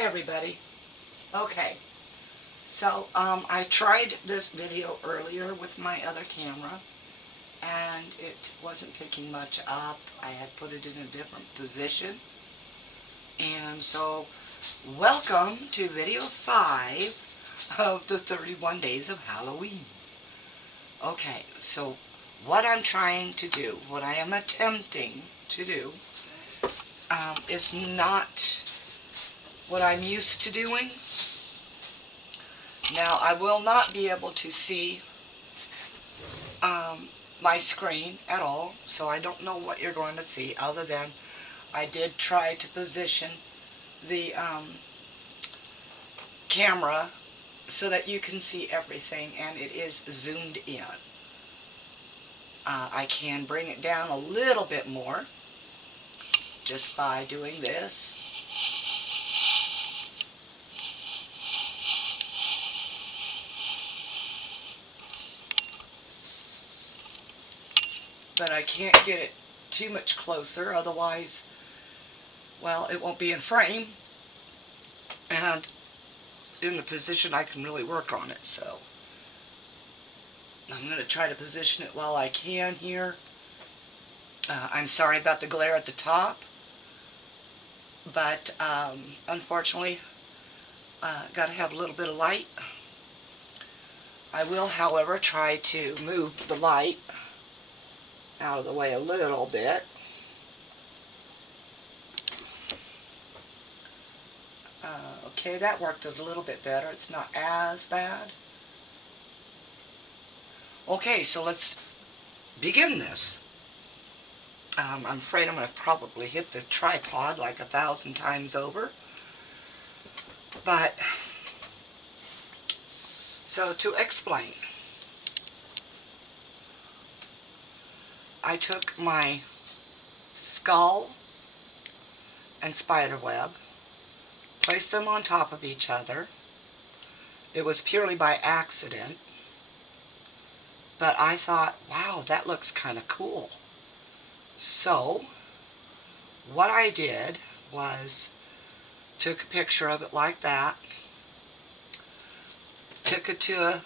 Hi everybody. Okay, so I tried this video earlier with my other camera and it wasn't picking much up. I had put it in a different position. And so welcome to video 5 of the 31 days of Halloween. Okay, so what I'm trying to do, what I am attempting to do, is not what I'm used to doing. Now, I will not be able to see my screen at all, so I don't know what you're going to see, other than I did try to position the camera so that you can see everything, and it is zoomed in. I can bring it down a little bit more just by doing this. But I can't get it too much closer, otherwise, well, it won't be in frame and in the position I can really work on it. So I'm going to try to position it while I can here. I'm sorry about the glare at the top, but unfortunately, got to have a little bit of light. I will, however, try to move the light out of the way a little bit. Okay, that worked a little bit better. It's not as bad. Okay, so let's begin this. I'm afraid I'm going to probably hit the tripod like 1,000 times over. But, so to explain, I took my skull and spider web, placed them on top of each other. It was purely by accident, but I thought, wow, that looks kind of cool. So what I did was took a picture of it like that, took it to a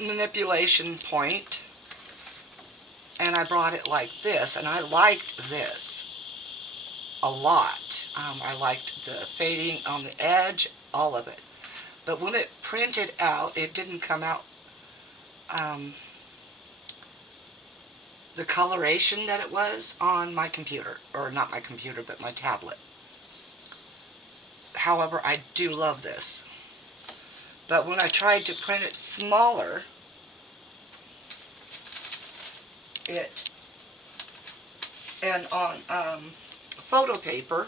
manipulation point, and I brought it like this, and I liked this a lot. I liked the fading on the edge, all of it. But when it printed out, it didn't come out the coloration that it was on my computer, or not my computer, but my tablet. However, I do love this. But when I tried to print it smaller, and on photo paper,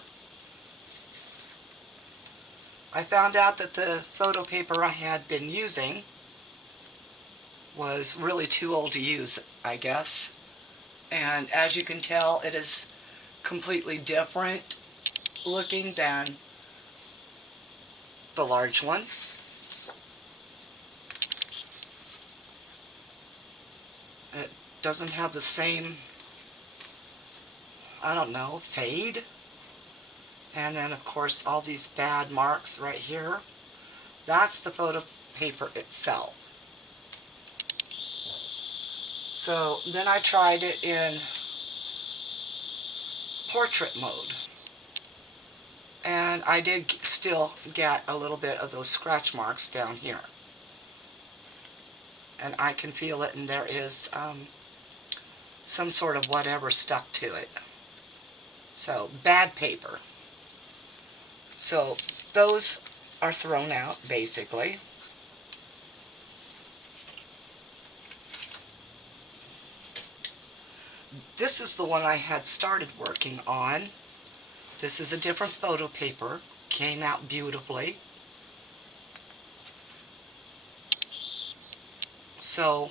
I found out that the photo paper I had been using was really too old to use, I guess. And as you can tell, it is completely different looking than the large one. It doesn't have the same, I don't know, fade. And then, of course, all these bad marks right here. That's the photo paper itself. So then I tried it in portrait mode. And I did still get a little bit of those scratch marks down here. And I can feel it, and there is some sort of whatever stuck to it. So, bad paper. So, those are thrown out, basically. This is the one I had started working on. This is a different photo paper. Came out beautifully. So,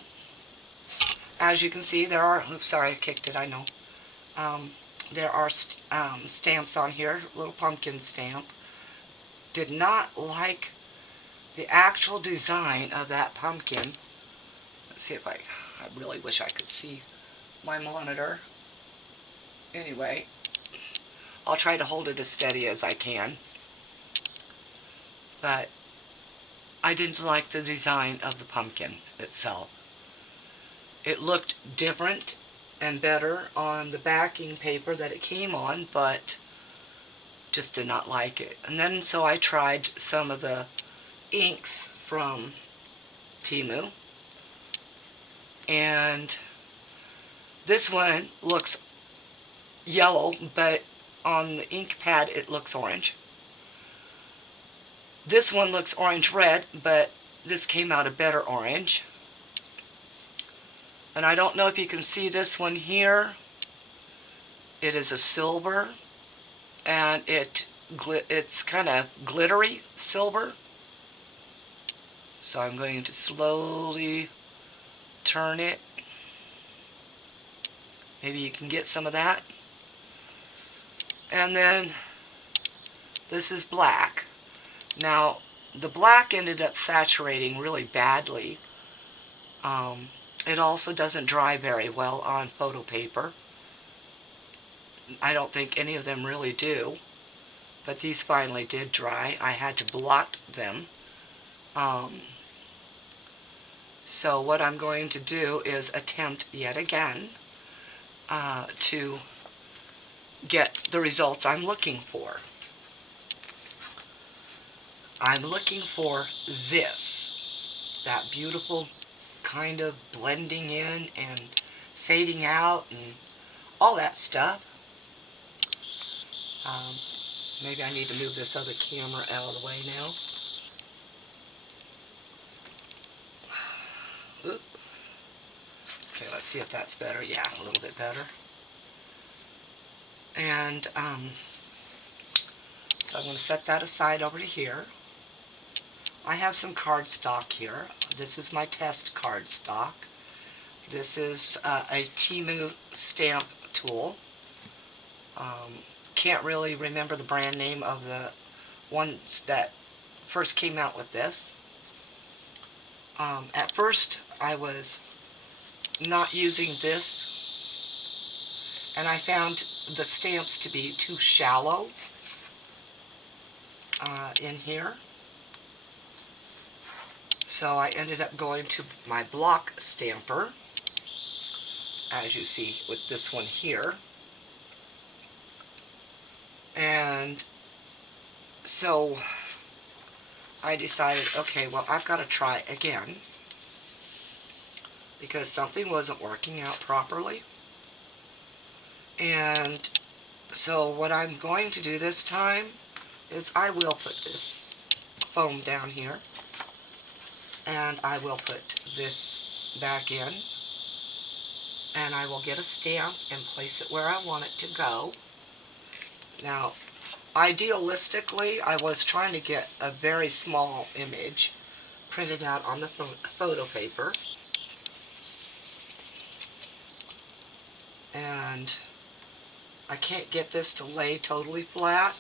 as you can see, there are, oops, sorry, I kicked it, I know. There are stamps on here, little pumpkin stamp. Did not like the actual design of that pumpkin. Let's see if I really wish I could see my monitor. Anyway, I'll try to hold it as steady as I can. But I didn't like the design of the pumpkin itself. It looked different and better on the backing paper that it came on, but just did not like it. And then so I tried some of the inks from Temu, and this one looks yellow, but on the ink pad it looks orange. This one looks orange-red, but this came out a better orange. And I don't know if you can see this one here. It is a silver, and it's kind of glittery silver. So I'm going to slowly turn it. Maybe you can get some of that. And then this is black. Now, the black ended up saturating really badly. It also doesn't dry very well on photo paper. I don't think any of them really do, but these finally did dry. I had to blot them. So what I'm going to do is attempt yet again to get the results I'm looking for. I'm looking for this, that beautiful kind of blending in and fading out and all that stuff. Maybe I need to move this other camera out of the way now. Oop. Okay, let's see if that's better. Yeah, a little bit better. And so I'm going to set that aside over to here. I have some cardstock here. This is my test cardstock. This is a Temu stamp tool. Can't really remember the brand name of the ones that first came out with this. At first I was not using this, and I found the stamps to be too shallow in here. So I ended up going to my block stamper, as you see with this one here. And so I decided, okay, well, I've got to try again because something wasn't working out properly. And so what I'm going to do this time is I will put this foam down here, and I will put this back in, and I will get a stamp and place it where I want it to go. Now, idealistically, I was trying to get a very small image printed out on the photo paper, and I can't get this to lay totally flat.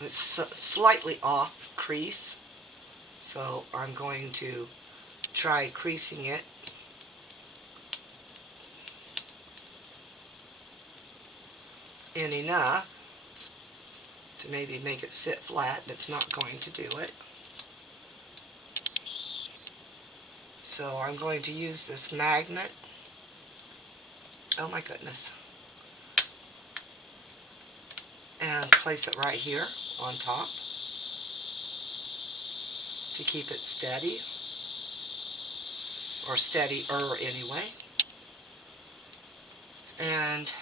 It's slightly off crease, so I'm going to try creasing it. In enough to maybe make it sit flat, and it's not going to do it. So I'm going to use this magnet. Oh my goodness. And place it right here on top to keep it steady, or steadier anyway. And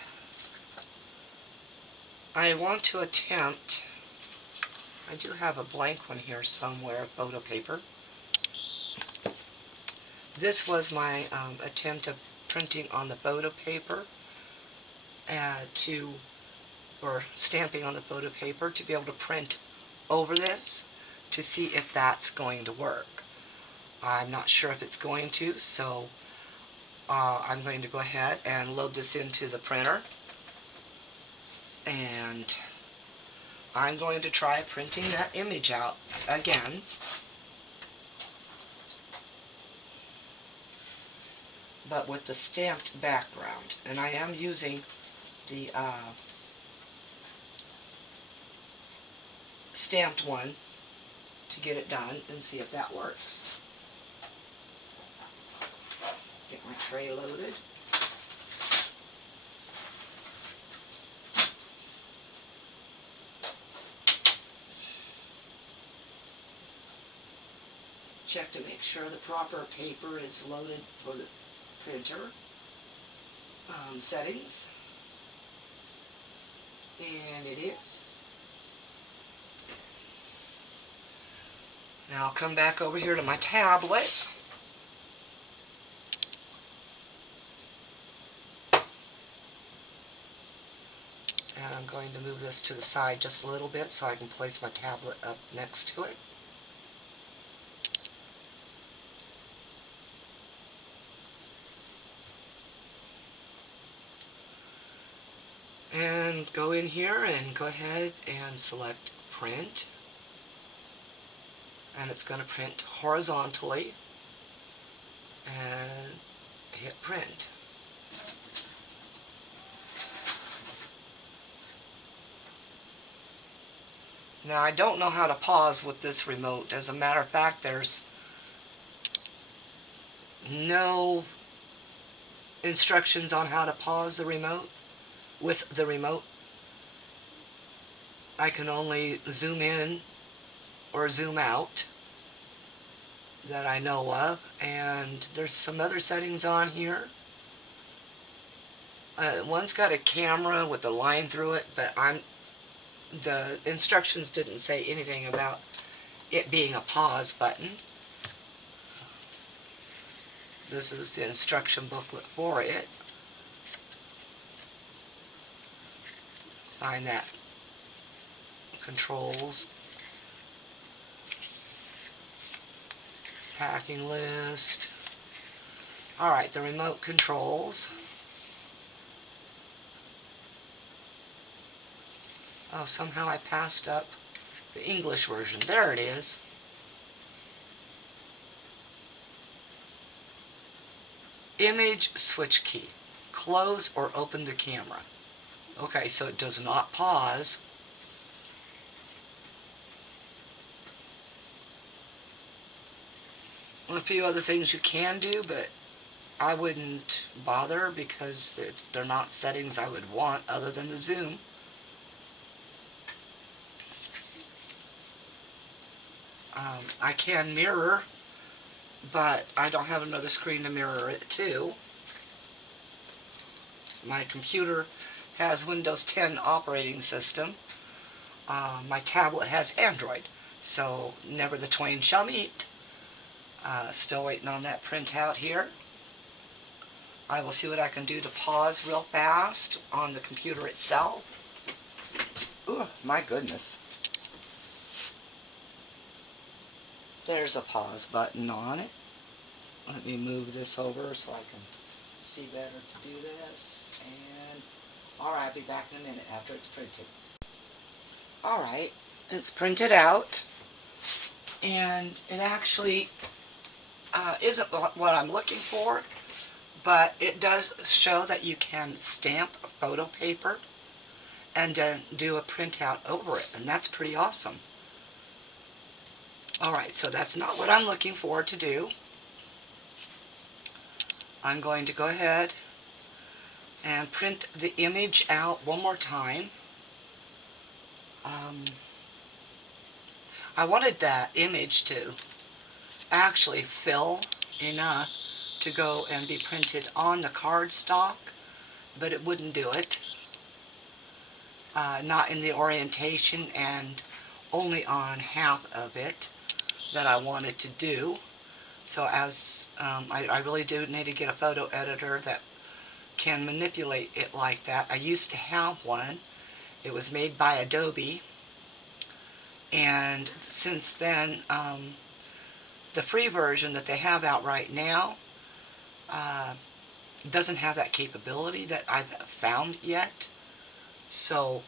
I want to attempt, I do have a blank one here somewhere, photo paper. This was my attempt of printing on the photo paper or stamping on the photo paper to be able to print over this to see if that's going to work. I'm not sure if it's going to, so I'm going to go ahead and load this into the printer, and I'm going to try printing that image out again. But with the stamped background, and I am using the stamped one to get it done and see if that works. Get my tray loaded. Check to make sure the proper paper is loaded for the printer. Settings. And it is. Now I'll come back over here to my tablet. And I'm going to move this to the side just a little bit so I can place my tablet up next to it. And go in here and go ahead and select print. And it's going to print horizontally. And hit print. Now I don't know how to pause with this remote. As a matter of fact, there's no instructions on how to pause the remote with the remote. I can only zoom in or zoom out that I know of, and there's some other settings on here. One's got a camera with a line through it, but the instructions didn't say anything about it being a pause button. This is the instruction booklet for it. Find that controls, packing list. Alright, the remote controls. Oh, somehow I passed up the English version. There it is. Image switch key. Close or open the camera. Okay, so it does not pause. A few other things you can do, but I wouldn't bother because they're not settings I would want other than the zoom. I can mirror, but I don't have another screen to mirror it to. My computer has Windows 10 operating system. My tablet has Android, so never the twain shall meet. Still waiting on that printout here. I will see what I can do to pause real fast on the computer itself. Ooh, my goodness. There's a pause button on it. Let me move this over so I can see better to do this. And alright, I'll be back in a minute after it's printed. Alright, it's printed out. And it actually isn't what I'm looking for, but it does show that you can stamp photo paper and then do a printout over it, and that's pretty awesome. Alright, so that's not what I'm looking for to do. I'm going to go ahead and print the image out one more time. I wanted that image to actually fill enough to go and be printed on the cardstock, but it wouldn't do it. Not in the orientation and only on half of it that I wanted to do. So as I really do need to get a photo editor that can manipulate it like that. I used to have one. It was made by Adobe, and since then the free version that they have out right now doesn't have that capability that I've found yet. So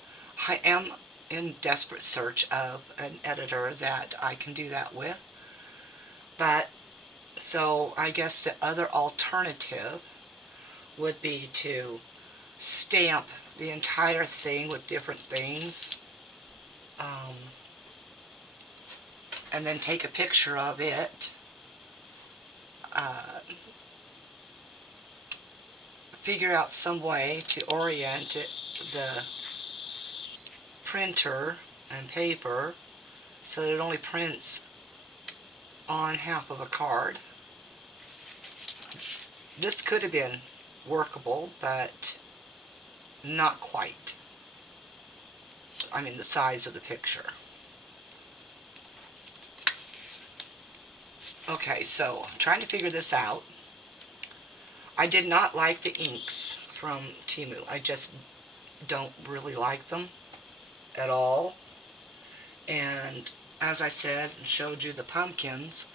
I am in desperate search of an editor that I can do that with. But so I guess the other alternative would be to stamp the entire thing with different things. and then take a picture of it, figure out some way to orient it, the printer and paper, so that it only prints on half of a card. This could have been workable, but not quite. I mean, the size of the picture. Okay, so I'm trying to figure this out. I did not like the inks from Temu. I just don't really like them at all. And as I said and showed you the pumpkins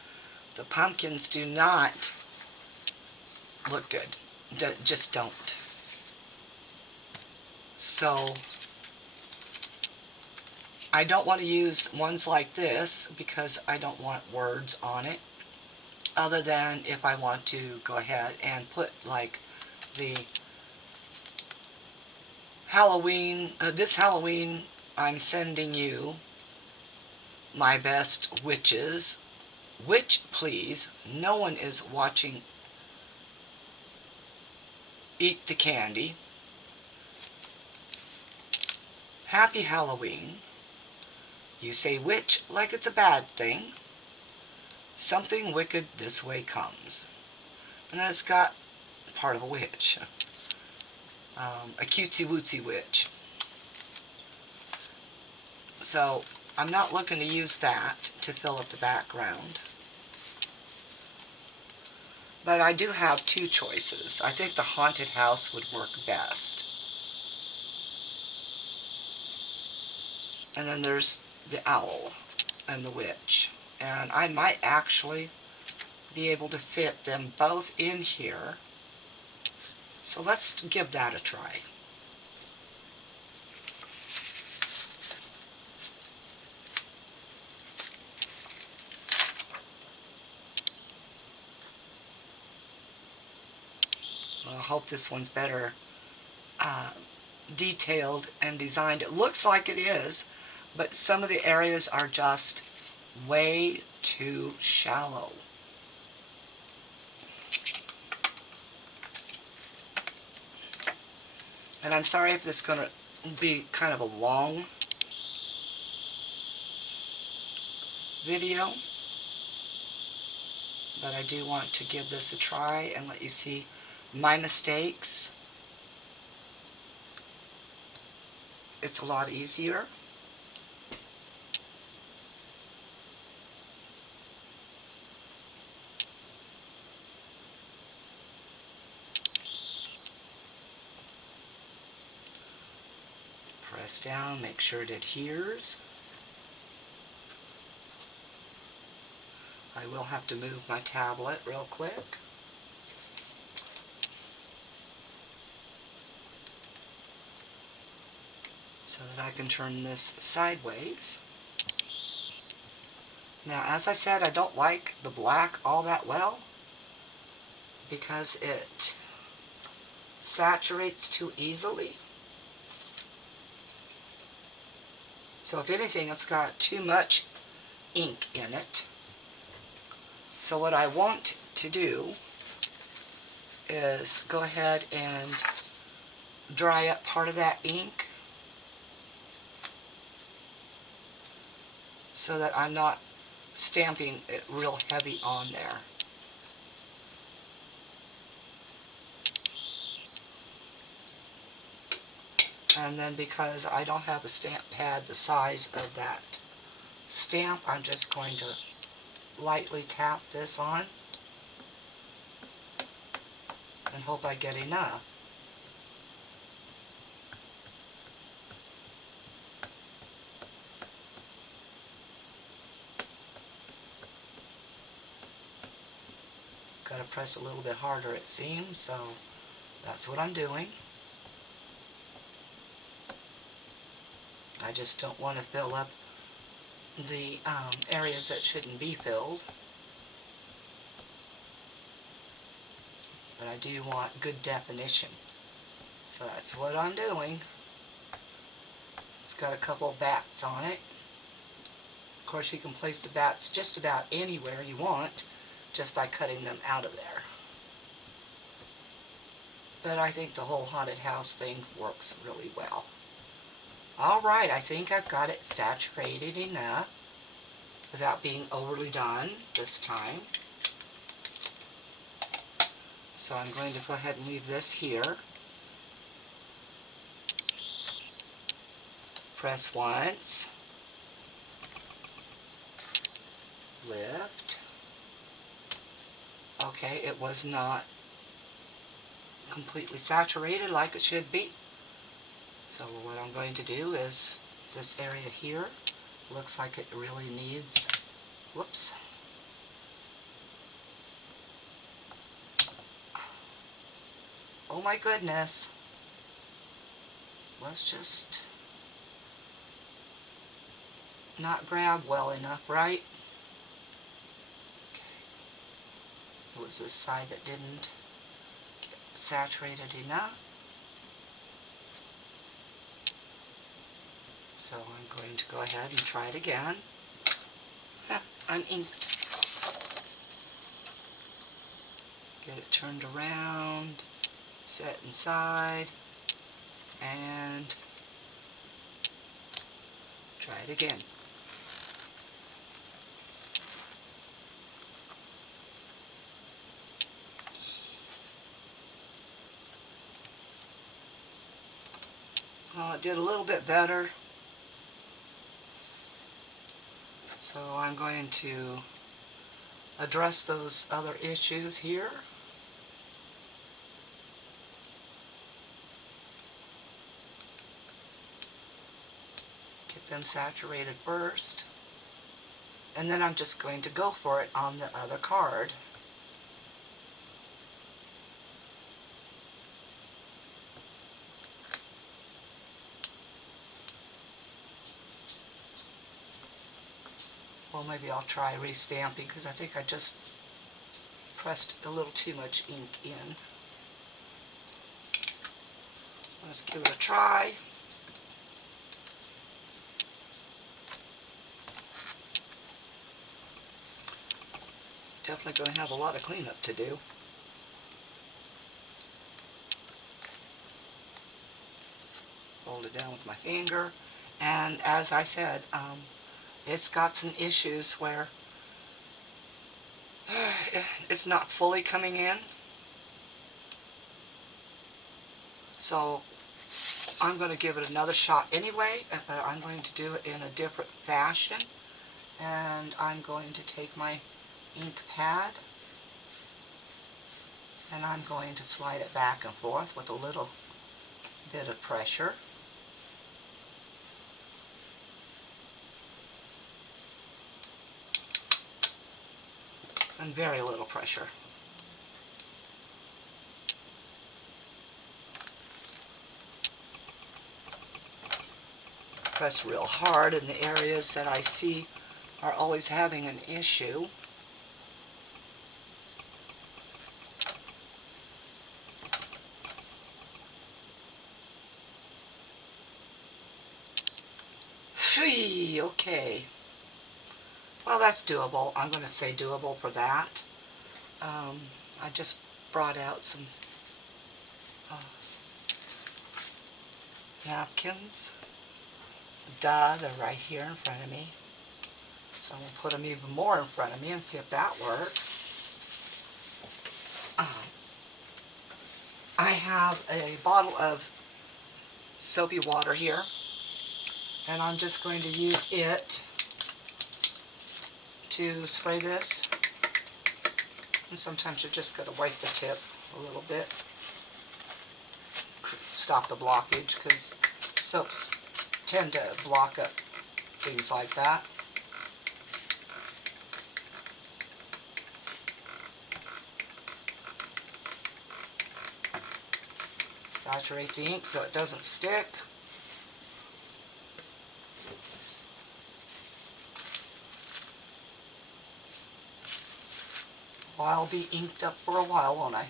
do not look good. Just don't. So I don't want to use ones like this because I don't want words on it, other than if I want to go ahead and put like the Halloween, this Halloween I'm sending you my best witches. Witch, please. No one is watching Eat the Candy. Happy Halloween. You say witch like it's a bad thing. Something wicked this way comes. And then it's got part of a witch. A cutesy wootsy witch. So I'm not looking to use that to fill up the background. But I do have two choices. I think the haunted house would work best. And then there's the owl and the witch. And I might actually be able to fit them both in here. So let's give that a try. Well, I hope this one's better detailed and designed. It looks like it is, but some of the areas are just way too shallow. And I'm sorry if this is going to be kind of a long video, but I do want to give this a try and let you see my mistakes. It's a lot easier. Press down, make sure it adheres. I will have to move my tablet real quick. So that I can turn this sideways. Now, as I said, I don't like the black all that well because it saturates too easily. So if anything, it's got too much ink in it. So what I want to do is go ahead and dry up part of that ink so that I'm not stamping it real heavy on there. And then because I don't have a stamp pad the size of that stamp, I'm just going to lightly tap this on and hope I get enough. Gotta press a little bit harder, it seems, so that's what I'm doing. I just don't want to fill up the areas that shouldn't be filled. But I do want good definition. So that's what I'm doing. It's got a couple bats on it. course, you can place the bats just about anywhere you want just by cutting them out of there. But I think the whole haunted house thing works really well. Alright, I think I've got it saturated enough without being overly done this time. So I'm going to go ahead and leave this here. Press once. Lift. Okay, it was not completely saturated like it should be. So what I'm going to do is this area here looks like it really needs, whoops. Oh my goodness. Let's just not grab well enough, right? Okay. It was this side that didn't get saturated enough. So I'm going to go ahead and try it again. Uninked. Get it turned around, set inside, and try it again. Well, it did a little bit better. So I'm going to address those other issues here. Get them saturated first. And then I'm just going to go for it on the other card. Well, maybe I'll try restamping because I think I just pressed a little too much ink in. Let's give it a try. Definitely going to have a lot of cleanup to do. Hold it down with my finger. And as I said, it's got some issues where it's not fully coming in. So I'm going to give it another shot anyway, but I'm going to do it in a different fashion. And I'm going to take my ink pad and I'm going to slide it back and forth with a little bit of pressure. And very little pressure. Press real hard in the areas that I see are always having an issue. Phew, okay. Well, that's doable. I'm going to say doable for that. I just brought out some napkins. Duh, they're right here in front of me. So I'm going to put them even more in front of me and see if that works. I have a bottle of soapy water here, and I'm just going to use it to spray this. And sometimes you're just going to wipe the tip a little bit. Stop the blockage, because soaps tend to block up things like that. Saturate the ink so it doesn't stick. Well, I'll be inked up for a while, won't I?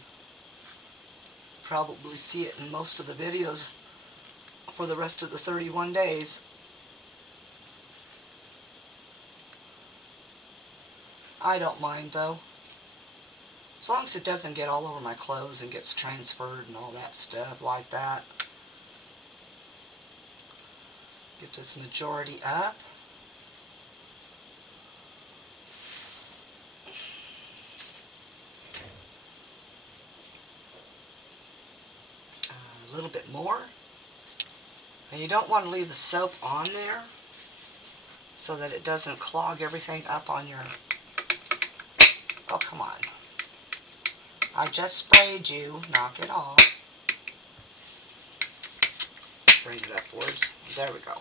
Probably see it in most of the videos for the rest of the 31 days. I don't mind though. As long as it doesn't get all over my clothes and gets transferred and all that stuff like that. Get this majority up. A little bit more. And you don't want to leave the soap on there so that it doesn't clog everything up on your... Oh, come on. I just sprayed you. Knock it off. Bring it upwards. There we go.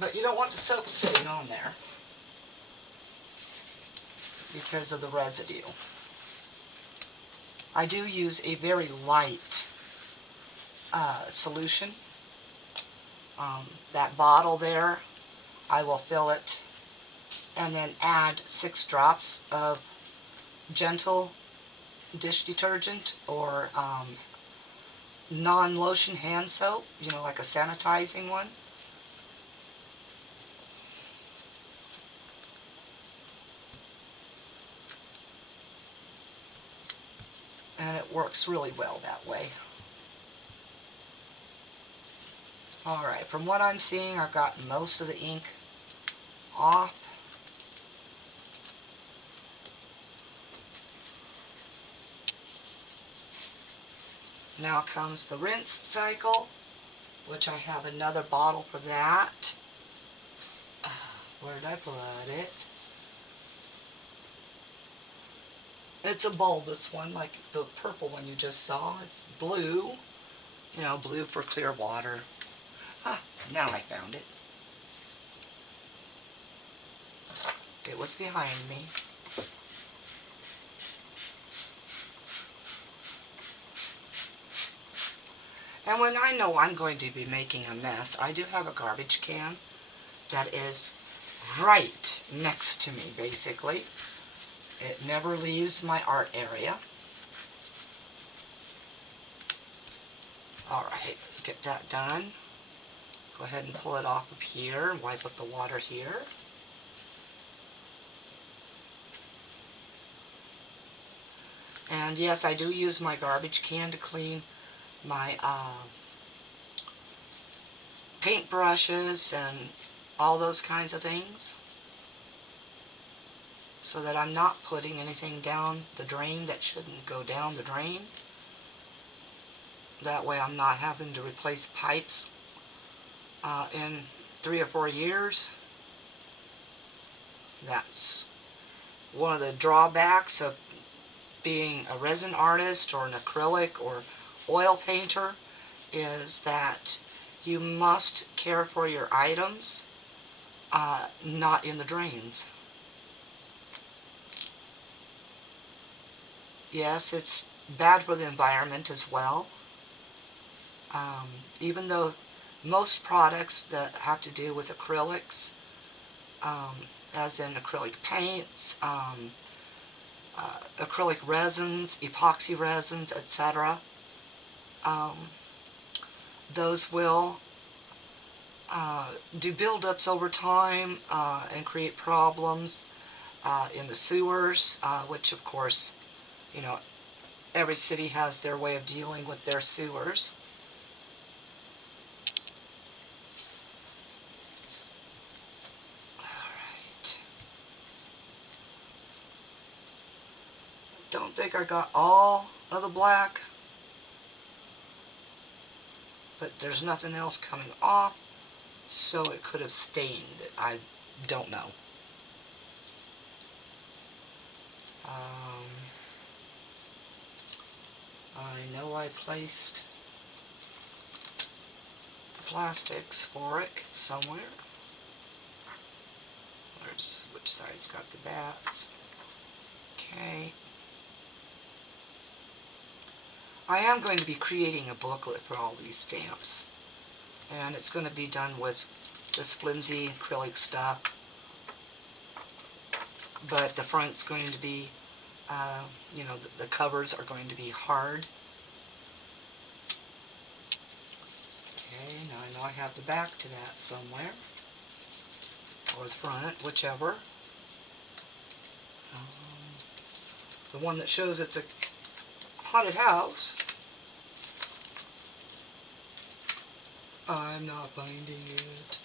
But you don't want the soap sitting on there because of the residue. I do use a very light solution. That bottle there, I will fill it and then add 6 drops of gentle dish detergent or non-lotion hand soap, you know, like a sanitizing one. And it works really well that way. Alright, from what I'm seeing, I've gotten most of the ink off. Now comes the rinse cycle, which I have another bottle for that. Where did I put it? It's a bulbous one, like the purple one you just saw. It's blue. You know, blue for clear water. Ah, now I found it. It was behind me. And when I know I'm going to be making a mess, I do have a garbage can that is right next to me, basically. It never leaves my art area. Alright, get that done. Go ahead and pull it off of here and wipe up the water here. And yes, I do use my garbage can to clean my paint brushes and all those kinds of things, so that I'm not putting anything down the drain that shouldn't go down the drain. That way I'm not having to replace pipes in 3 or 4 years. That's one of the drawbacks of being a resin artist or an acrylic or oil painter, is that you must care for your items, not in the drains. Yes, it's bad for the environment as well. Even though most products that have to do with acrylics, as in acrylic paints, acrylic resins, epoxy resins, etc., those will do buildups over time and create problems in the sewers, which of course, you know, every city has their way of dealing with their sewers. Alright. Don't think I got all of the black, but there's nothing else coming off, so it could have stained it. I don't know. I know I placed the plastics for it somewhere. Where's, which side's got the bats? Okay. I am going to be creating a booklet for all these stamps, and it's going to be done with this flimsy acrylic stuff, but the front's going to be, you know, the covers are going to be hard. Okay, now I know I have the back to that somewhere. Or the front, whichever. The one that shows it's a haunted house. I'm not finding it.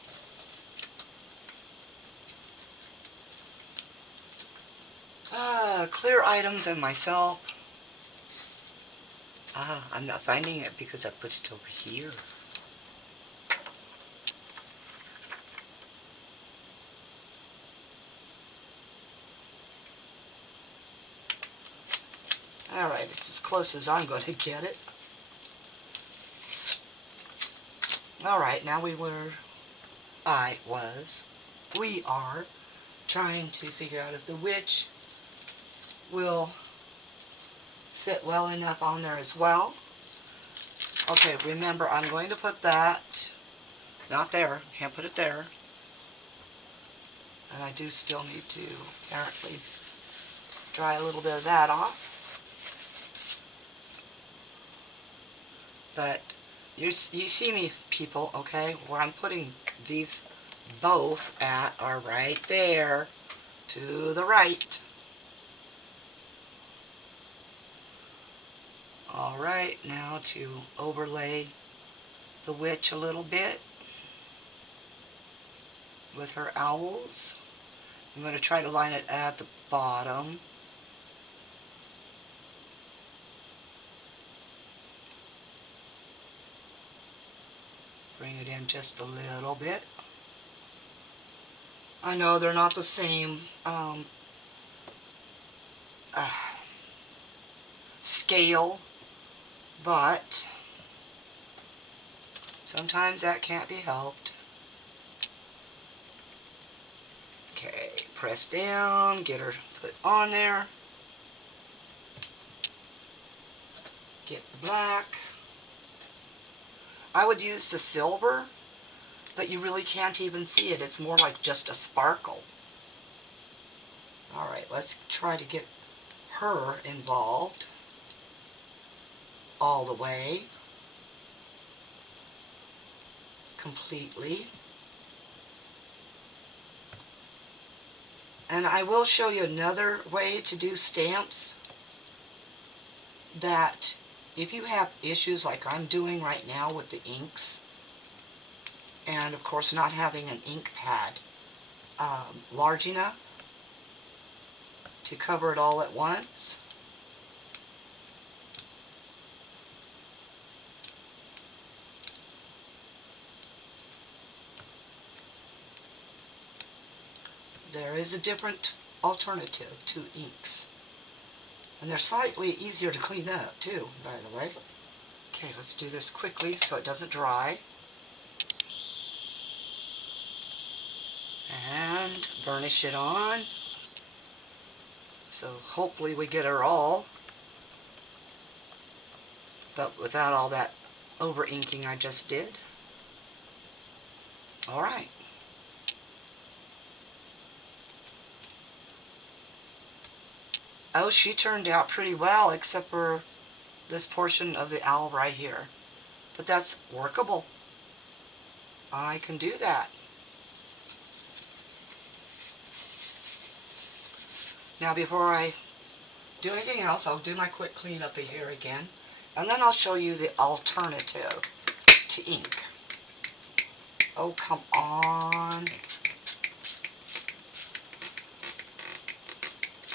Clear items and myself. I'm not finding it because I put it over here. Alright, it's as close as I'm going to get it. Alright, now we are trying to figure out if the witch will fit well enough on there as well. Okay, remember I'm going to put that, not there, can't put it there. And I do still need to apparently dry a little bit of that off. But you see me, people, okay? Where I'm putting these both at are right there to the right. Alright, now to overlay the witch a little bit with her owls. I'm going to try to line it at the bottom. Bring it in just a little bit. I know they're not the same scale, but sometimes that can't be helped. Okay, press down, get her put on there. Get the black. I would use the silver, but you really can't even see it. It's more like just a sparkle. Alright, let's try to get her involved all the way, completely. And I will show you another way to do stamps, that if you have issues like I'm doing right now with the inks, and of course not having an ink pad large enough to cover it all at once, there is a different alternative to inks. And they're slightly easier to clean up too, by the way. Okay, let's do this quickly so it doesn't dry. And burnish it on. So hopefully we get her all, but without all that over inking I just did. Alright. Oh, she turned out pretty well, except for this portion of the owl right here. But that's workable. I can do that. Now before I do anything else, I'll do my quick cleanup of here again. And then I'll show you the alternative to ink. Oh, come on.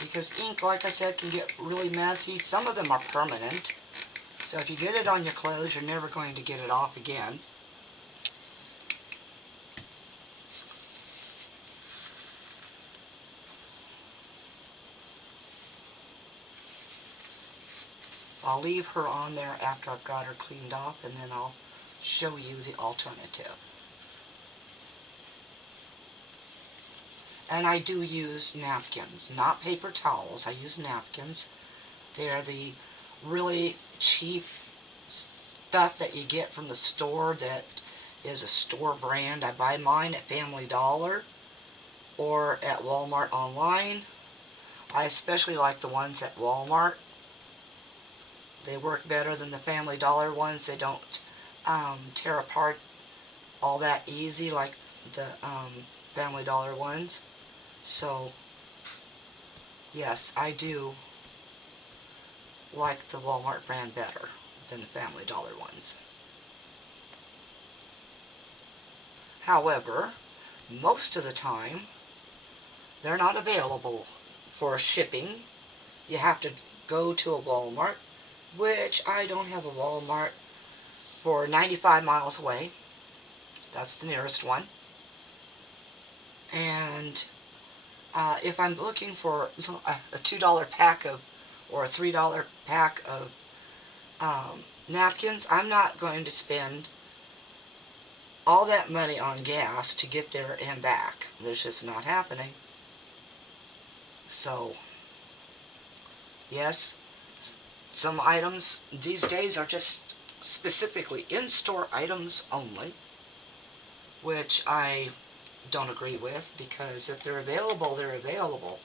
Because ink, like I said, can get really messy. Some of them are permanent. So if you get it on your clothes, you're never going to get it off again. I'll leave her on there after I've got her cleaned off, and then I'll show you the alternative. And I do use napkins, not paper towels. I use napkins. They're the really cheap stuff that you get from the store that is a store brand. I buy mine at Family Dollar or at Walmart online. I especially like the ones at Walmart. They work better than the Family Dollar ones. They don't tear apart all that easy like the Family Dollar ones. So yes, I do like the Walmart brand better than the Family Dollar ones. However, most of the time they're not available for shipping. You have to go to a Walmart, which I don't have a Walmart for 95 miles away. That's the nearest one. And if I'm looking for a $2 pack of, or a $3 pack of napkins, I'm not going to spend all that money on gas to get there and back. There's just not happening. So, yes, some items these days are just specifically in-store items only, which I don't agree with, because if they're available, they're available.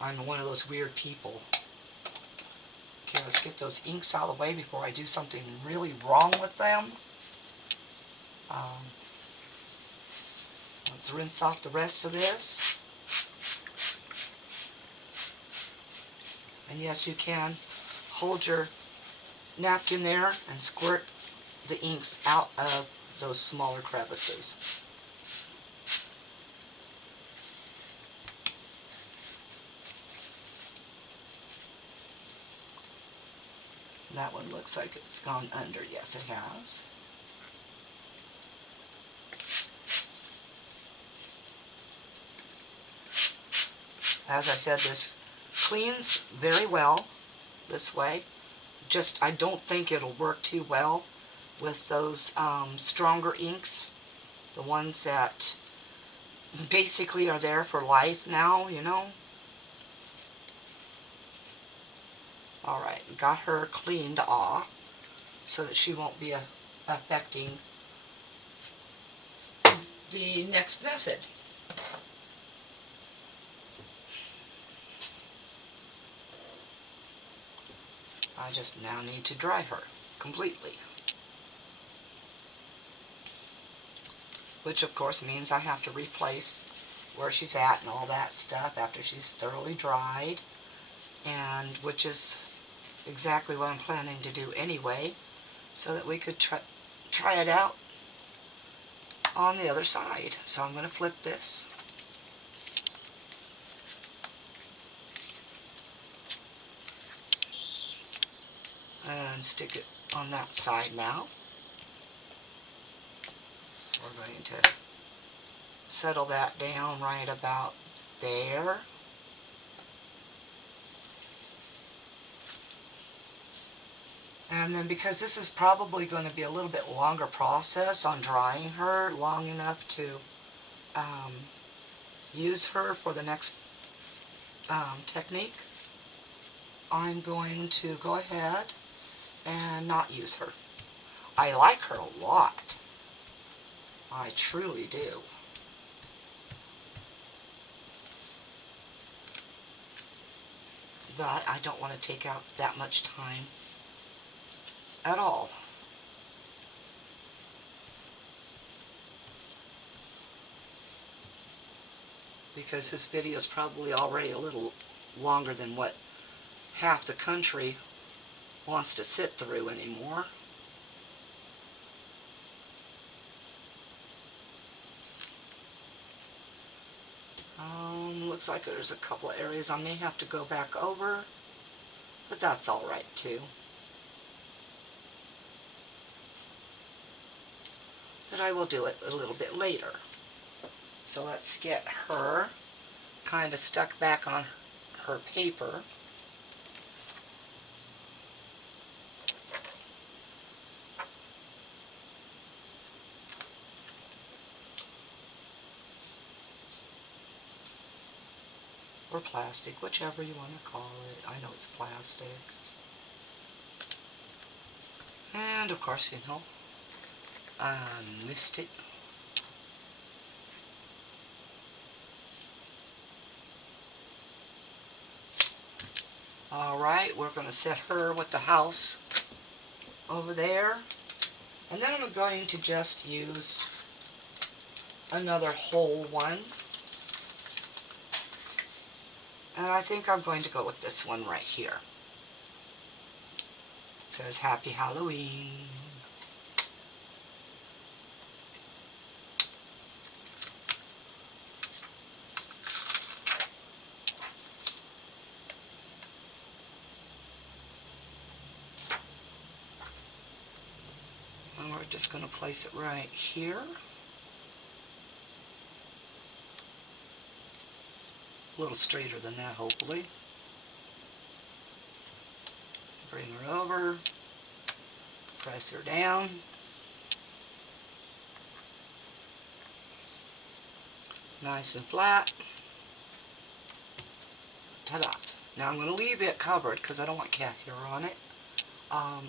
I'm one of those weird people. Okay, let's get those inks out of the way before I do something really wrong with them. Let's rinse off the rest of this. And yes, you can hold your napkin there and squirt the inks out of those smaller crevices. That one looks like it's gone under. Yes, it has. As I said, this cleans very well this way. Just, I don't think it'll work too well with those stronger inks. The ones that basically are there for life now, you know. Alright, got her cleaned off so that she won't be affecting the next method. I just now need to dry her completely. Which of course means I have to replace where she's at and all that stuff after she's thoroughly dried, and which is exactly what I'm planning to do anyway, so that we could try it out on the other side. So I'm going to flip this. And stick it on that side now. We're going to settle that down right about there. And then, because this is probably going to be a little bit longer process on drying her, long enough to use her for the next technique, I'm going to go ahead and not use her. I like her a lot. I truly do. But I don't want to take out that much time at all. Because this video is probably already a little longer than what half the country wants to sit through anymore. Looks like there's a couple of areas I may have to go back over, but that's all right too. But I will do it a little bit later. So let's get her kind of stuck back on her paper. Or plastic, whichever you want to call it. I know it's plastic. And of course, you know, I missed it. Alright, we're going to set her with the house over there. And then I'm going to just use another whole one. And I think I'm going to go with this one right here. It says Happy Halloween. And we're just going to place it right here. A little straighter than that, hopefully. Bring her over. Press her down. Nice and flat. Ta-da. Now I'm going to leave it covered because I don't want cat hair on it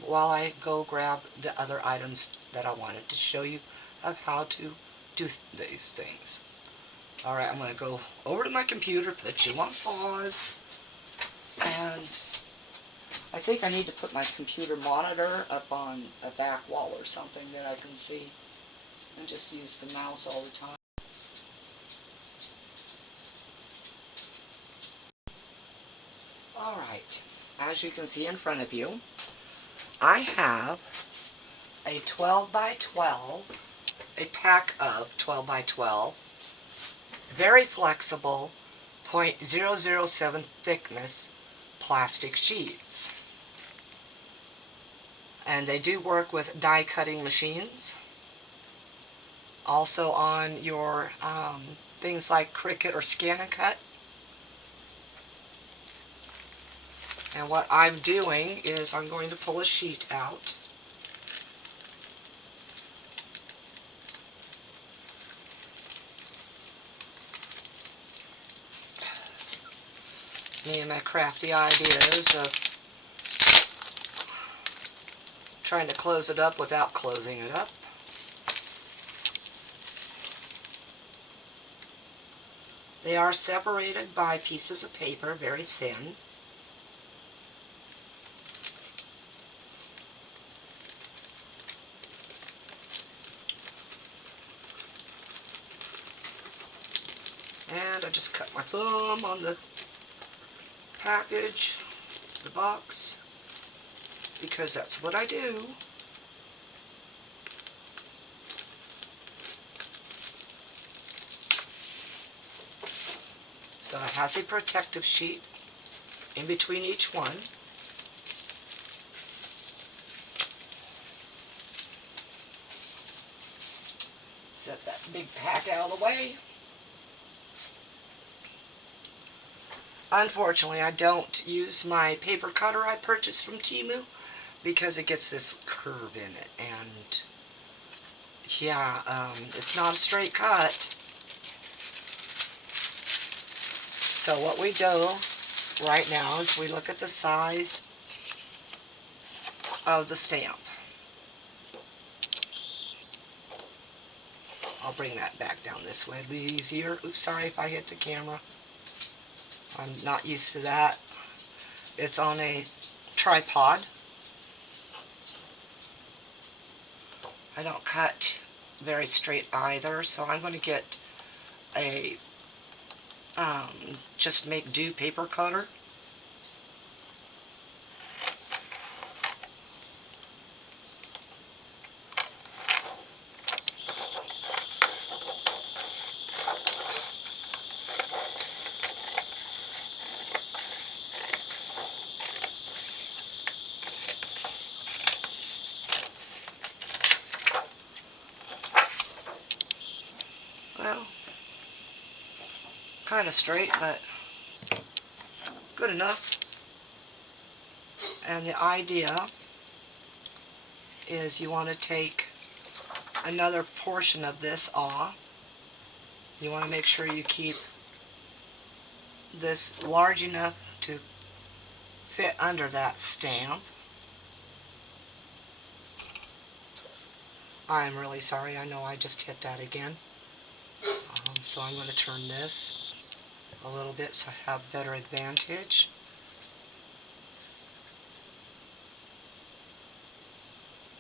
while I go grab the other items that I wanted to show you of how to do these things. Alright, I'm going to go over to my computer, put you on pause, and I think I need to put my computer monitor up on a back wall or something that I can see, and just use the mouse all the time. Alright, as you can see in front of you, I have a 12 by 12, a pack of 12 by 12, very flexible, 0.007 thickness plastic sheets. And they do work with die cutting machines. Also on your things like Cricut or Scan and Cut. And what I'm doing is I'm going to pull a sheet out. Me and my crafty ideas of trying to close it up without closing it up. They are separated by pieces of paper, very thin. And I just cut my thumb on the package, the box, because that's what I do. So it has a protective sheet in between each one. Set that big pack out of the way. Unfortunately, I don't use my paper cutter I purchased from Temu because it gets this curve in it, and yeah, it's not a straight cut. So what we do right now is we look at the size of the stamp. I'll bring that back down this way, it'll be easier. Oops, sorry if I hit the camera. I'm not used to that. It's on a tripod. I don't cut very straight either, so I'm going to get a just make do paper cutter. Well, kind of straight, but good enough. And the idea is you want to take another portion of this off. You want to make sure you keep this large enough to fit under that stamp. I'm really sorry, I know I just hit that again. So I'm going to turn this a little bit so I have better advantage.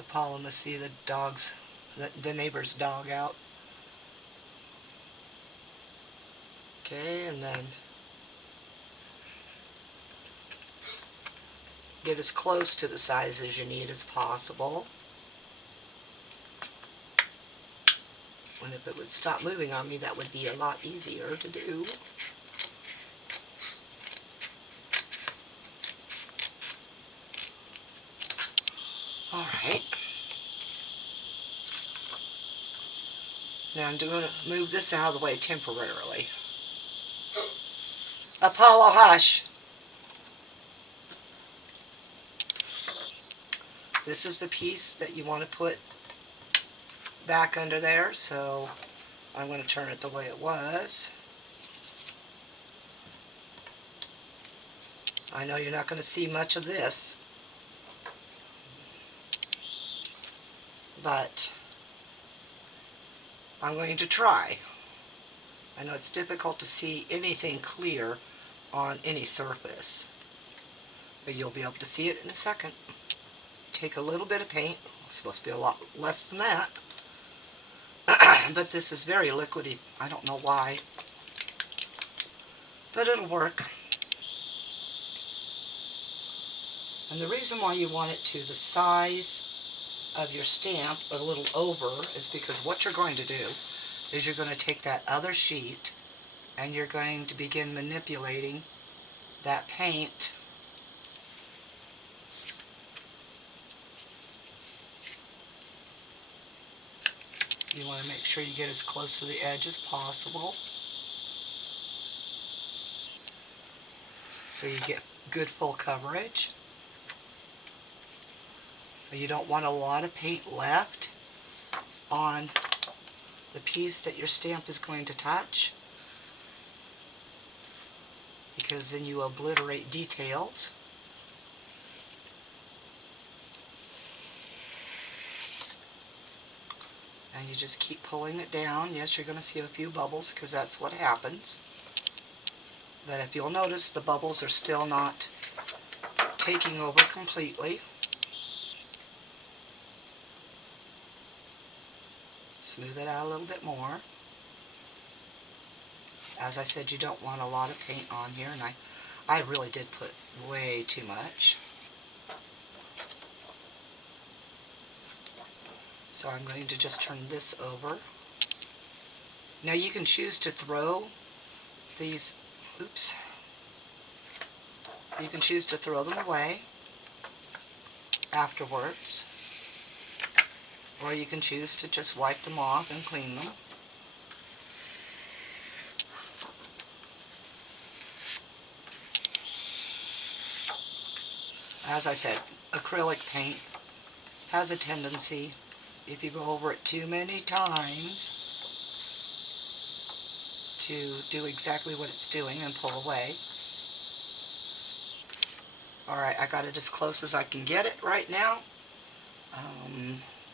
Paula must see the dogs, the neighbor's dog out. Okay, and then get as close to the size as you need as possible. And if it would stop moving on me, that would be a lot easier to do. Alright. Now I'm going to move this out of the way temporarily. Apollo, hush! This is the piece that you want to put back under there, so I'm going to turn it the way it was. I know you're not going to see much of this, but I'm going to try. I know it's difficult to see anything clear on any surface, but you'll be able to see it in a second. Take a little bit of paint. It's supposed to be a lot less than that. But this is very liquidy. I don't know why. But it'll work. And the reason why you want it to the size of your stamp, a little over, is because what you're going to do is you're going to take that other sheet and you're going to begin manipulating that paint You want to make sure you get as close to the edge as possible so you get good full coverage. You don't want a lot of paint left on the piece that your stamp is going to touch, because then you obliterate details. And you just keep pulling it down. Yes, you're going to see a few bubbles because that's what happens. But if you'll notice, the bubbles are still not taking over completely. Smooth it out a little bit more. As I said, you don't want a lot of paint on here, and I really did put way too much. So I'm going to just turn this over. Now you can choose to throw these, oops, you can choose to throw them away afterwards, or you can choose to just wipe them off and clean them. As I said, acrylic paint has a tendency, if you go over it too many times, to do exactly what it's doing and pull away. Alright, I got it as close as I can get it right now.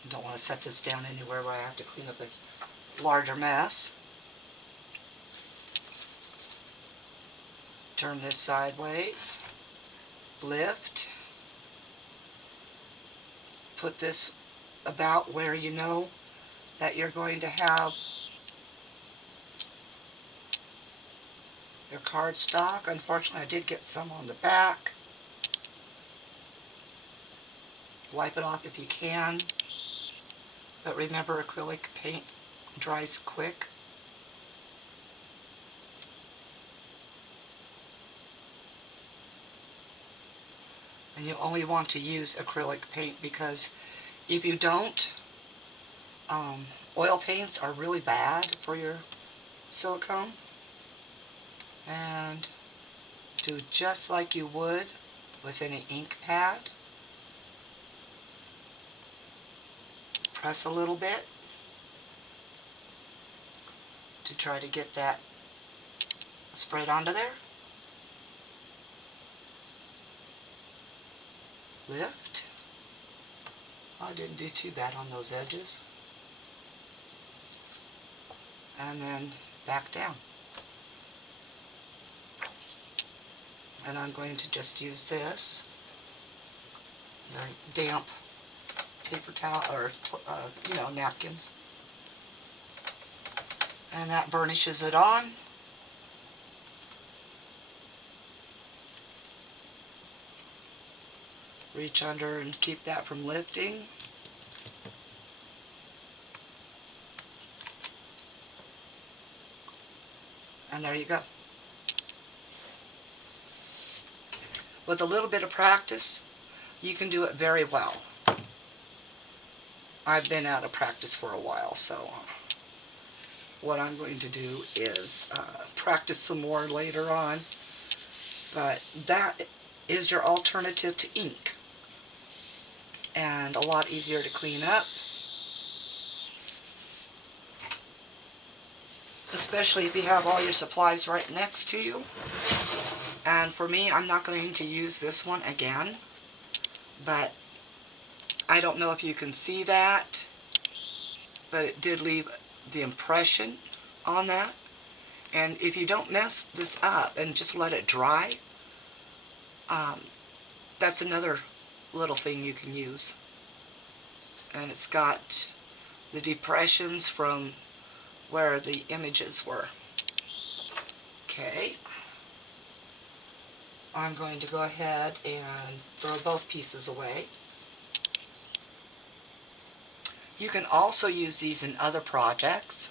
Don't want to set this down anywhere where I have to clean up a larger mess. Turn this sideways. Lift. Put this about where you know that you're going to have your cardstock. Unfortunately, I did get some on the back. Wipe it off if you can. But remember, acrylic paint dries quick. And you only want to use acrylic paint because if you don't, oil paints are really bad for your silicone. And do just like you would with any ink pad. Press a little bit to try to get that spread onto there. Lift. Oh, I didn't do too bad on those edges. And then back down. And I'm going to just use this, the damp paper towel or napkins, and that burnishes it on. Reach under and keep that from lifting. And there you go. With a little bit of practice, you can do it very well. I've been out of practice for a while, so what I'm going to do is practice some more later on. But that is your alternative to ink, and a lot easier to clean up, especially if you have all your supplies right next to you. And for me, I'm not going to use this one again, but I don't know if you can see that, but it did leave the impression on that. And if you don't mess this up and just let it dry, that's another little thing you can use. And it's got the depressions from where the images were. Okay. I'm going to go ahead and throw both pieces away. You can also use these in other projects.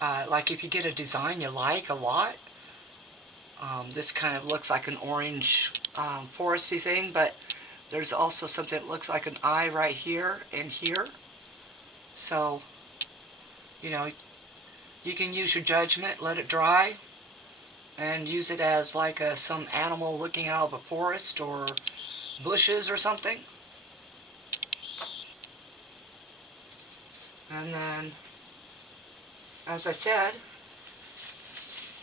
Like if you get a design you like a lot. This kind of looks like an orange foresty thing, but there's also something that looks like an eye right here and here. So, you can use your judgment, let it dry, and use it as like some animal looking out of a forest or bushes or something. And then, as I said,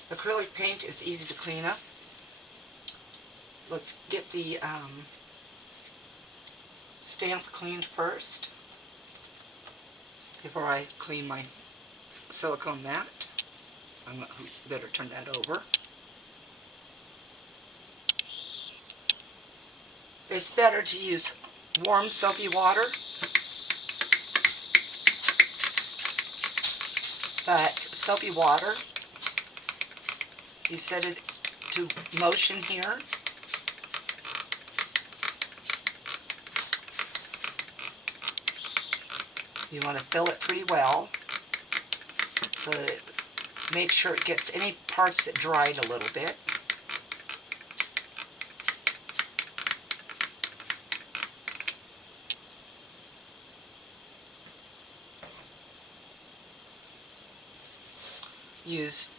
acrylic paint is easy to clean up. Let's get the stamp cleaned first before I clean my silicone mat. I better turn that over. It's better to use warm soapy water, but soapy water, you set it to motion here. You want to fill it pretty well so that it makes sure it gets any parts that dried a little bit. Use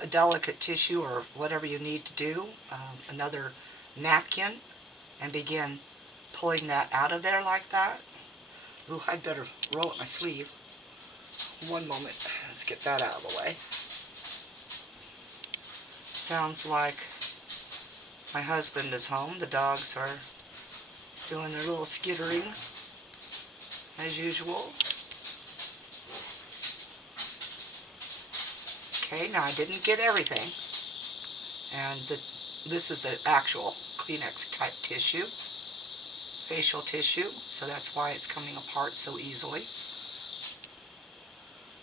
a delicate tissue or whatever you need to do, another napkin, and begin pulling that out of there like that. Ooh, I'd better roll up my sleeve. One moment, let's get that out of the way. Sounds like my husband is home. The dogs are doing their little skittering as usual. Okay, now I didn't get everything, and this is an actual Kleenex type tissue, facial tissue, so that's why it's coming apart so easily.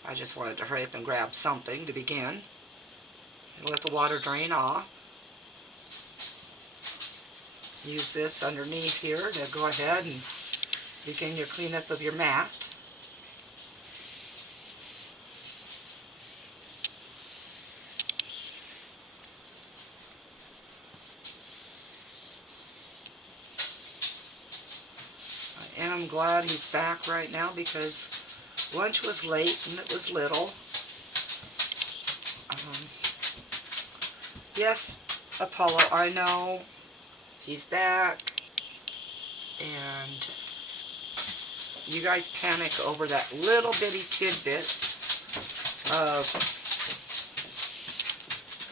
I just wanted to hurry up and grab something to begin and let the water drain off. Use this underneath here to go ahead and begin your cleanup of your mat. And I'm glad he's back right now because lunch was late and it was little. Yes, Apollo, I know he's back, and you guys panic over that little bitty tidbits of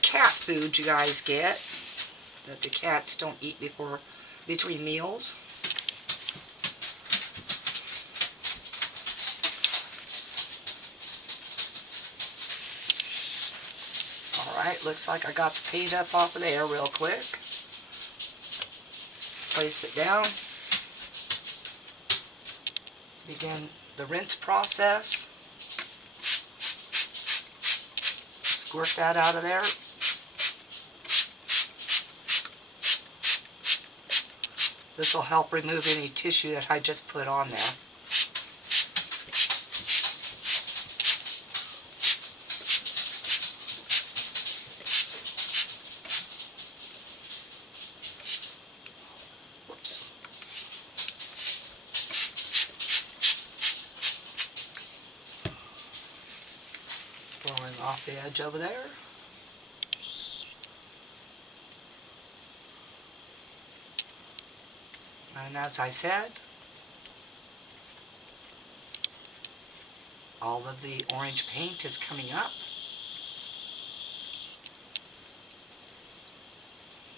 cat food you guys get that the cats don't eat between meals. Alright, looks like I got the paint up off of there real quick. Place it down. begin the rinse process. Squirt that out of there. This will help remove any tissue that I just put on there. Whoops. Blowing off the edge over there. And as I said, all of the orange paint is coming up.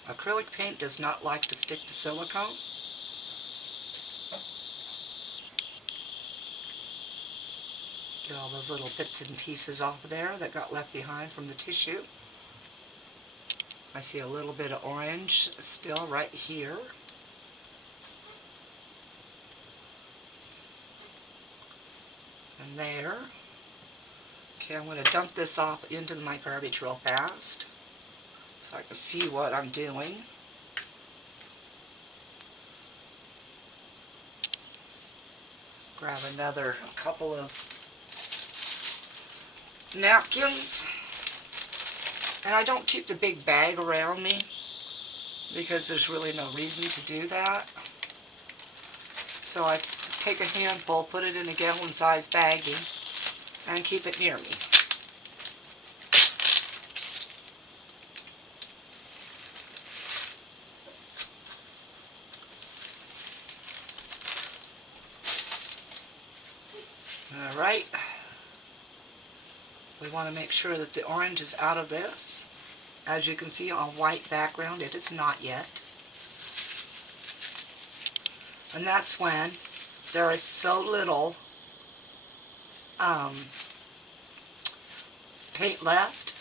Acrylic paint does not like to stick to silicone. Get all those little bits and pieces off of there that got left behind from the tissue. I see a little bit of orange still right here. And there. Okay, I'm going to dump this off into my garbage real fast so I can see what I'm doing. Grab another couple of napkins. And I don't keep the big bag around me because there's really no reason to do that. So I take a handful, put it in a gallon-sized baggie, and keep it near me. Alright, we want to make sure that the orange is out of this. As you can see on white background, it is not yet. And that's when there is so little paint left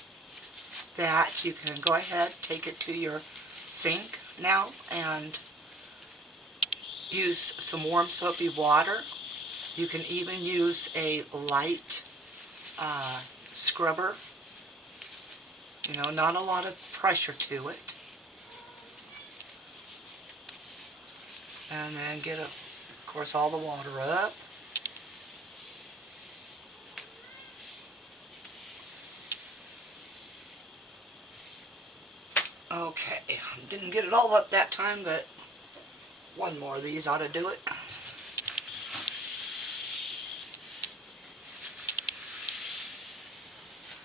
that you can go ahead, take it to your sink now and use some warm soapy water. You can even use a light scrubber. You know, not a lot of pressure to it. And then get, of course, all the water up. Okay, didn't get it all up that time, but one more of these ought to do it.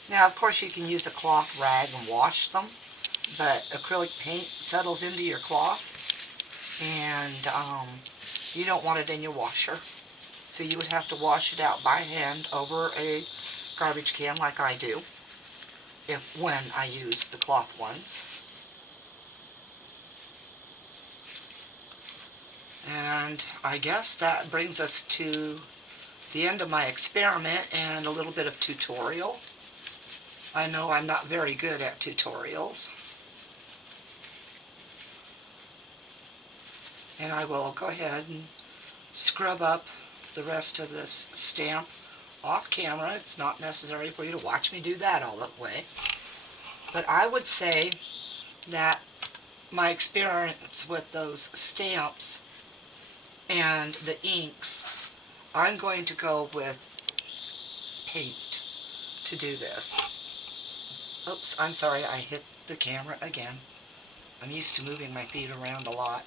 Now, of course, you can use a cloth rag and wash them, but acrylic paint settles into your cloth, and you don't want it in your washer. So you would have to wash it out by hand over a garbage can like I do, when I use the cloth ones. And I guess that brings us to the end of my experiment and a little bit of tutorial. I know I'm not very good at tutorials. And I will go ahead and scrub up the rest of this stamp off camera. It's not necessary for you to watch me do that all the way. But I would say that my experience with those stamps and the inks, I'm going to go with paint to do this. Oops, I'm sorry, I hit the camera again. I'm used to moving my feet around a lot.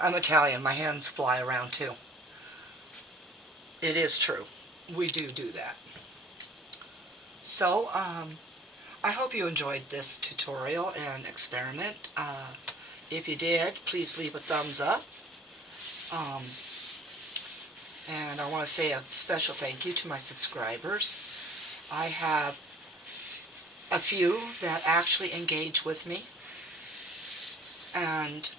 I'm Italian, my hands fly around too. It is true. We do that. So, I hope you enjoyed this tutorial and experiment. If you did, please leave a thumbs up. And I want to say a special thank you to my subscribers. I have a few that actually engage with me, and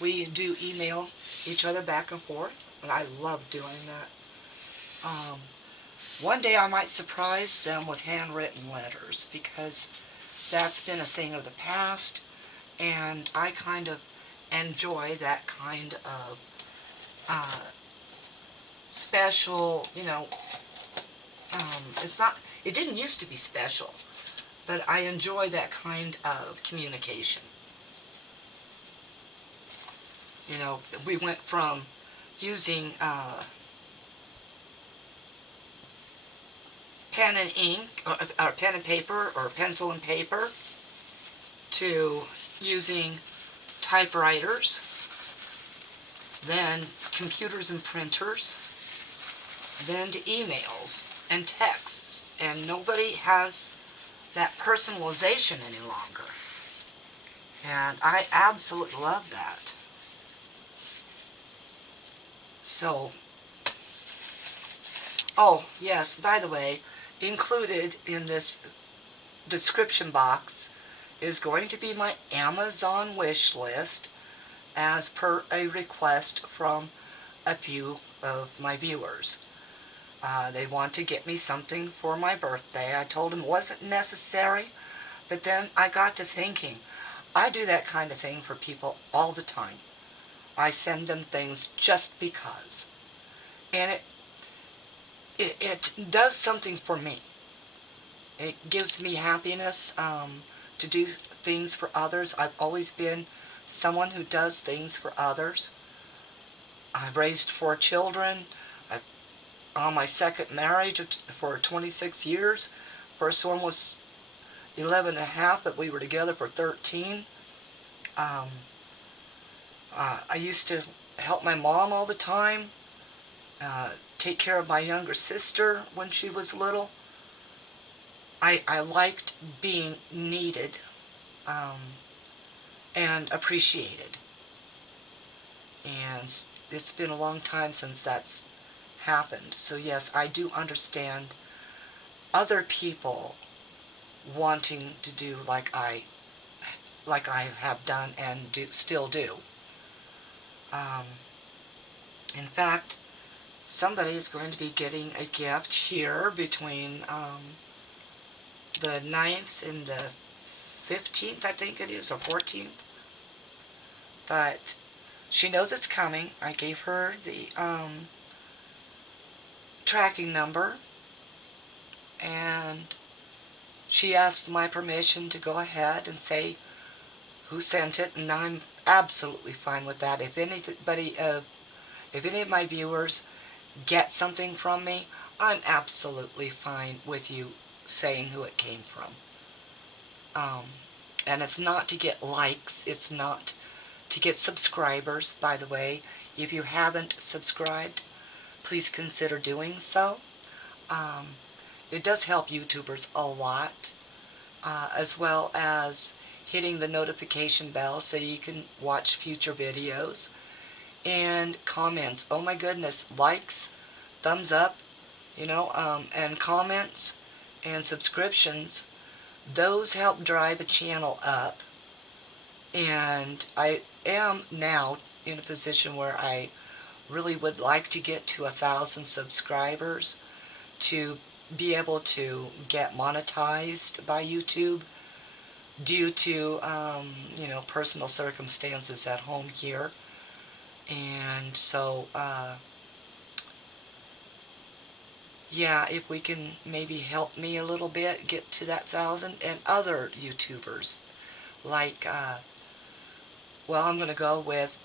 we do email each other back and forth, and I love doing that. One day I might surprise them with handwritten letters, because that's been a thing of the past, and I kind of enjoy that kind of special, it's not, it didn't used to be special, but I enjoy that kind of communication. We went from using pen and ink, or pen and paper, or pencil and paper, to using typewriters, then computers and printers, then to emails and texts, and nobody has that personalization any longer. And I absolutely love that. So, oh yes, by the way, included in this description box is going to be my Amazon wish list, as per a request from a few of my viewers. They want to get me something for my birthday. I told them it wasn't necessary, but then I got to thinking, I do that kind of thing for people all the time. I send them things just because. And it does something for me. It gives me happiness to do things for others. I've always been someone who does things for others. I've raised 4 children. I've on my second marriage for 26 years. First one was 11 and a half, but we were together for 13. I used to help my mom all the time, take care of my younger sister when she was little. I liked being needed and appreciated. And it's been a long time since that's happened. So yes, I do understand other people wanting to do like I have done and still do. In fact, somebody is going to be getting a gift here between the 9th and the 15th, I think it is, or 14th. But she knows it's coming. I gave her the tracking number, and she asked my permission to go ahead and say who sent it, and I'm absolutely fine with that. If any of my viewers get something from me, I'm absolutely fine with you saying who it came from. And it's not to get likes, it's not to get subscribers, by the way. If you haven't subscribed, please consider doing so. It does help YouTubers a lot, as well as hitting the notification bell so you can watch future videos. And comments, oh my goodness, likes, thumbs up, and comments and subscriptions, those help drive a channel up. And I am now in a position where I really would like to get to 1,000 subscribers to be able to get monetized by YouTube due to personal circumstances at home here. And so yeah, if we can maybe help me a little bit get to that 1,000, and other YouTubers like well, I'm gonna go with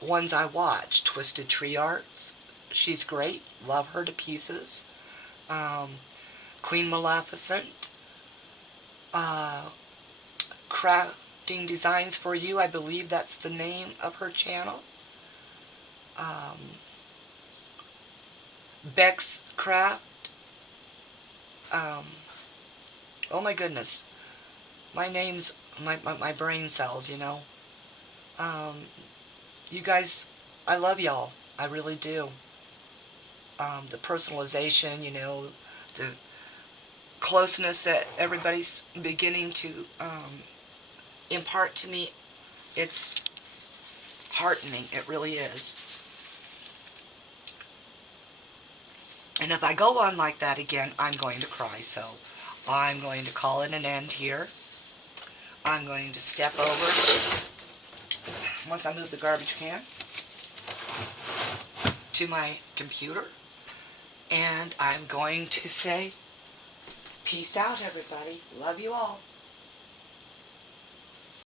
ones I watch. Twisted Tree Arts, she's great, love her to pieces. Queen Maleficent, Crafting Designs for You, I believe that's the name of her channel. Beck's Craft. Oh my goodness, my name's my brain cells, you guys, I love y'all, I really do. The personalization, the closeness that everybody's beginning to impart to me, it's heartening, it really is. And if I go on like that again, I'm going to cry, so I'm going to call it an end here. I'm going to step over, once I move the garbage can. to my computer, and I'm going to say peace out, everybody. Love you all.